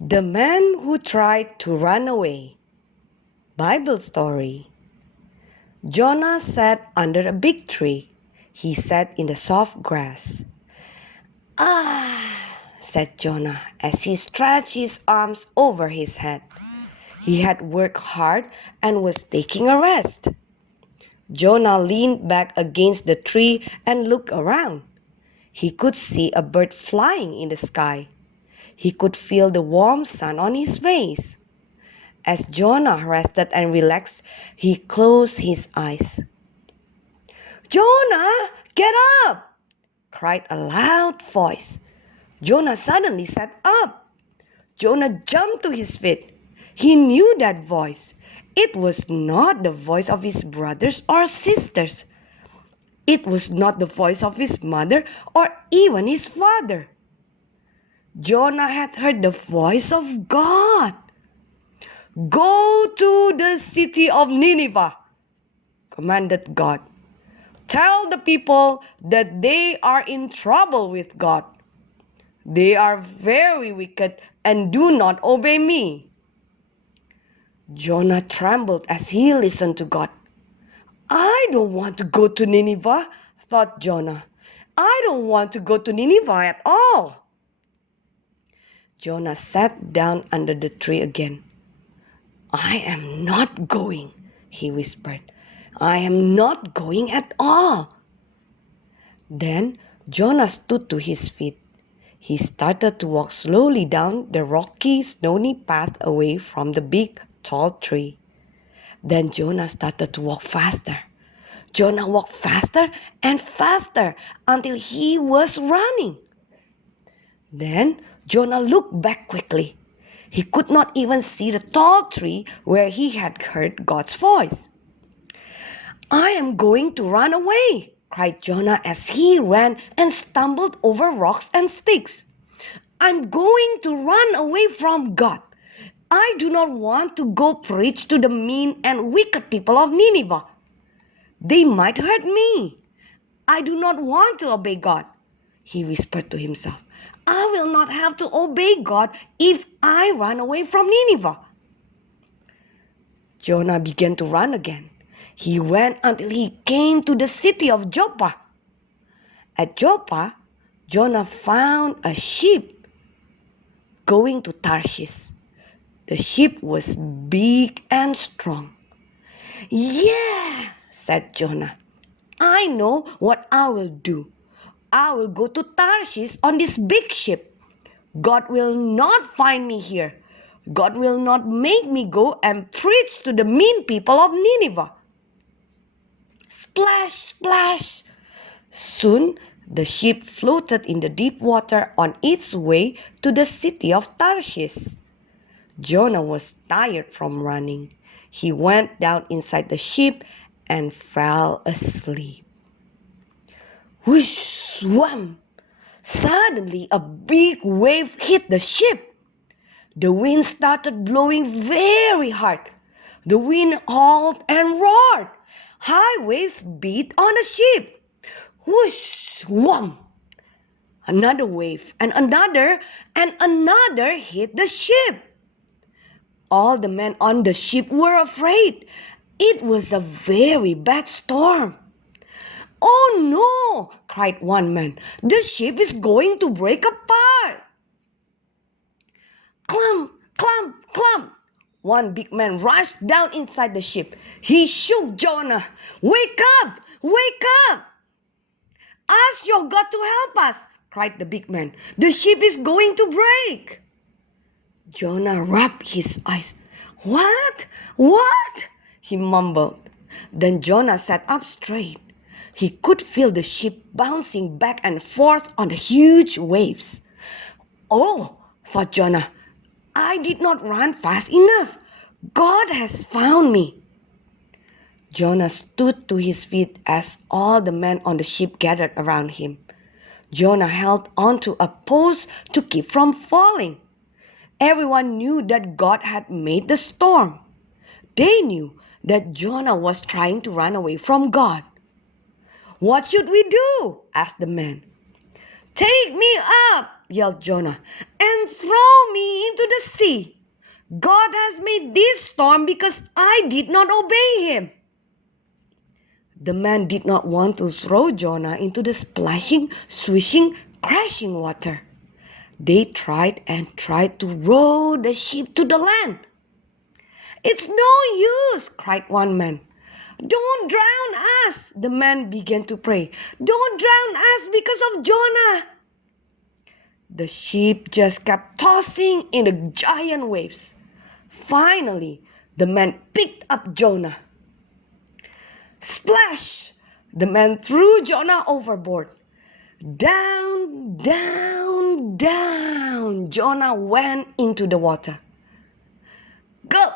The Man Who Tried to Run Away. Bible story. Jonah sat under a big tree. He sat in the soft grass. Ah, said Jonah as he stretched his arms over his head. He had worked hard and was taking a rest. Jonah leaned back against the tree and looked around. He could see a bird flying in the sky. He could feel the warm sun on his face. As Jonah rested and relaxed, he closed his eyes. "Jonah, get up!" cried a loud voice. Jonah suddenly sat up. Jonah jumped to his feet. He knew that voice. It was not the voice of his brothers or sisters. It was not the voice of his mother or even his father. Jonah had heard the voice of God. "Go to the city of Nineveh," commanded God. "Tell the people that they are in trouble with God. They are very wicked and do not obey me." Jonah trembled as he listened to God. "I don't want to go to Nineveh," thought Jonah. "I don't want to go to Nineveh at all." Jonah sat down under the tree again. "I am not going," he whispered. "I am not going at all." Then Jonah stood to his feet. He started to walk slowly down the rocky, stony path away from the big, tall tree. Then Jonah started to walk faster. Jonah walked faster and faster until he was running. Then Jonah looked back quickly. He could not even see the tall tree where he had heard God's voice. "I am going to run away," cried Jonah as he ran and stumbled over rocks and sticks. "I'm going to run away from God. I do not want to go preach to the mean and wicked people of Nineveh. They might hurt me. I do not want to obey God," he whispered to himself. "I will not have to obey God if I run away from Nineveh." Jonah began to run again. He ran until he came to the city of Joppa. At Joppa, Jonah found a ship going to Tarshish. The ship was big and strong. "Yeah," said Jonah. "I know what I will do. I will go to Tarshish on this big ship. God will not find me here. God will not make me go and preach to the mean people of Nineveh." Splash, splash! Soon the ship floated in the deep water on its way to the city of Tarshish. Jonah was tired from running. He went down inside the ship and fell asleep. Whoosh, swam! Suddenly a big wave hit the ship. The wind started blowing very hard. The wind howled and roared. High waves beat on the ship. Whoosh, swam! Another wave and another hit the ship. All the men on the ship were afraid. It was a very bad storm. "Oh no!" cried one man. "The ship is going to break apart." "Clump, clump, clump!" One big man rushed down inside the ship. He shook Jonah. "Wake up! Wake up! Ask your God to help us!" cried the big man. "The ship is going to break." Jonah rubbed his eyes. "What? What?" he mumbled. Then Jonah sat up straight. He could feel the ship bouncing back and forth on the huge waves. "Oh," thought Jonah, "I did not run fast enough. God has found me." Jonah stood to his feet as all the men on the ship gathered around him. Jonah held onto a post to keep from falling. Everyone knew that God had made the storm. They knew that Jonah was trying to run away from God. "What should we do?" asked the man. "Take me up," yelled Jonah, and throw me into the sea. God has made this storm because I did not obey him. The man did not want to throw Jonah into the splashing, swishing, crashing water. They tried and tried to row the ship to the land. "It's no use," cried one man. "Don't drown us," the man began to pray. "Don't drown us because of Jonah." The ship just kept tossing in the giant waves. Finally, the man picked up Jonah. Splash! The man threw Jonah overboard. Down, down, down, Jonah went into the water. Gulp!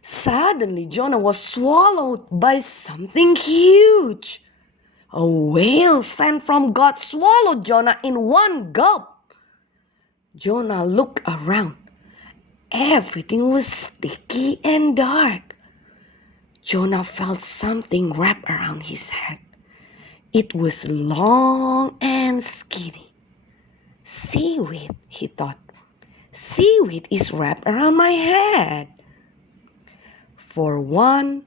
Suddenly, Jonah was swallowed by something huge. A whale sent from God swallowed Jonah in one gulp. Jonah looked around. Everything was sticky and dark. Jonah felt something wrap around his head. It was long and skinny. "Seaweed," he thought. "Seaweed is wrapped around my head." For 1,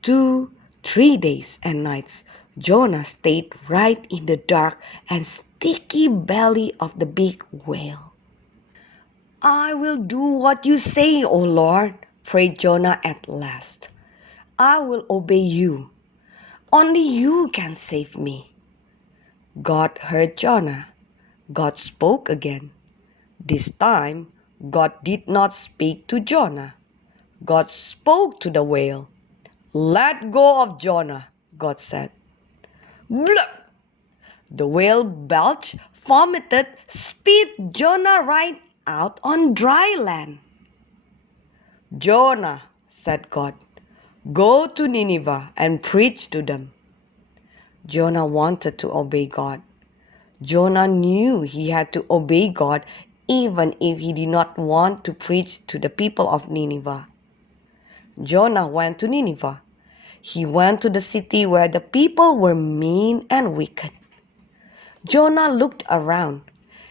2, 3 days and nights, Jonah stayed right in the dark and sticky belly of the big whale. "I will do what you say, O Lord," prayed Jonah at last. "I will obey you. Only you can save me." God heard Jonah. God spoke again. This time, God did not speak to Jonah. God spoke to the whale. "Let go of Jonah," God said. Blup! The whale belched, vomited, spit Jonah right out on dry land. "Jonah," said God, "go to Nineveh and preach to them." Jonah wanted to obey God. Jonah knew he had to obey God even if he did not want to preach to the people of Nineveh. Jonah went to Nineveh. He went to the city where the people were mean and wicked. Jonah looked around.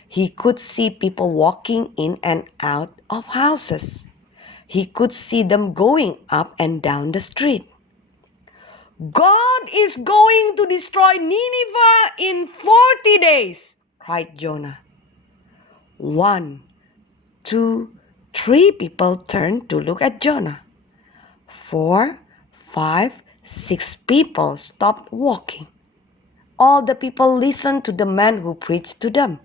He could see people walking in and out of houses. He could see them going up and down the street. "God is going to destroy Nineveh in 40 days, cried Jonah. 1, 2, 3 people turned to look at Jonah. 4, 5, 6 people stopped walking. All the people listened to the man who preached to them.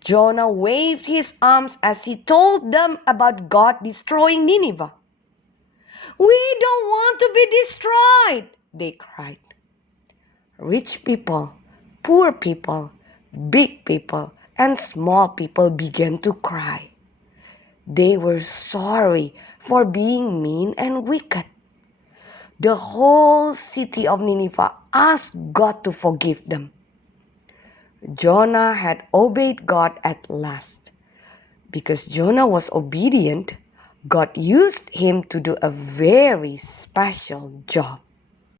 Jonah waved his arms as he told them about God destroying Nineveh. "We don't want to be destroyed," they cried. Rich people, poor people, big people, and small people began to cry. They were sorry for being mean and wicked. The whole city of Nineveh asked God to forgive them. Jonah had obeyed God at last. Because Jonah was obedient, God used him to do a very special job.